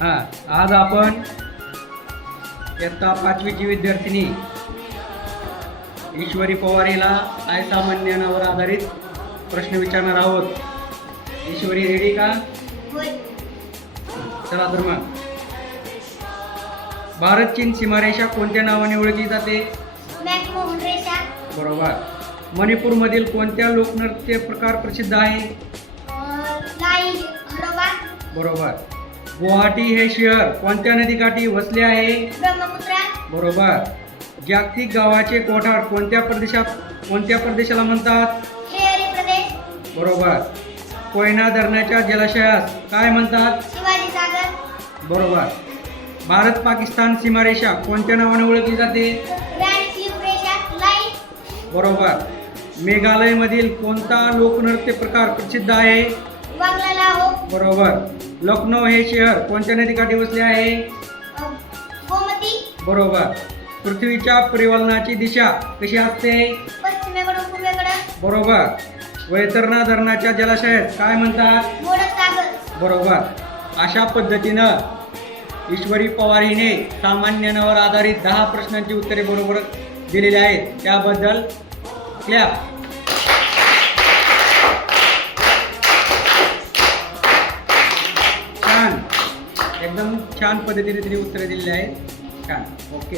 हां, आज आपण इयत्ता 5वीची विद्यार्थिनी ईश्वरी पवार हिला असामान्यावर आधारित प्रश्न विचारणार आहोत. ईश्वरी रेडी का? चला तर मग. भारत चीन सीमारेषा कोणत्या नावाने ओळखली जाते? मॅकमोहन रेषा. बरोबर. मणिपूरमधील कोणत्या लोकनृत्य प्रकार प्रसिद्ध आहे? लाई हरवा. बरोबर. गुवाहाटी हे शहर कोणत्या नदीकाठी वसले आहे? ब्रह्मपुत्रा. बरोबर. जागतिक गावाचे कोठार कोणत्या प्रदेशाला म्हणतात? शहरी प्रदेश. बरोबर. कोयना धरणाच्या जलाशयास काय म्हणतात? शिवाजी सागर. बरोबर. भारत पाकिस्तान सीमारेषा कोणत्या नावाने ओळखली जाते? ग्रँड क्लिफ रेषा. लाई. बरोबर. मेघालयमधील कोणता लोकनृत्य प्रकार प्रसिद्ध आहे? वांगला लाहो. बरोबर. लखनौ हे शहर कोणत्या नदीकाठी वसले आहे? गोमती. बरोबर. पृथ्वीच्या परिवलनाची दिशा कशी असते? पश्चिमेकडून पूर्वेकडे. बरोबर. वैतरणा धरणाच्या जलाशयात काय म्हणतात? मोडक सागर. बरोबर. अशा पद्धतीनं ईश्वरी पवार हिने सामान्यावर आधारित 10 प्रश्नांची उत्तरे बरोबर दिलेली आहेत. त्याबद्दल क्लॅप. छान, एकदम छान पद्धतीने तिने उत्तरे दिलेली आहेत. छान. ओके.